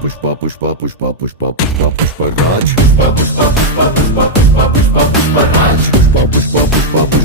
Pushpa Pushpa Pushpa Pushpa Pushpa Pushparaj Pushpa Pushpa Pushpa Pushpa Pushpa Pushpa Pushparaj Pushpa Pushpa Pushpa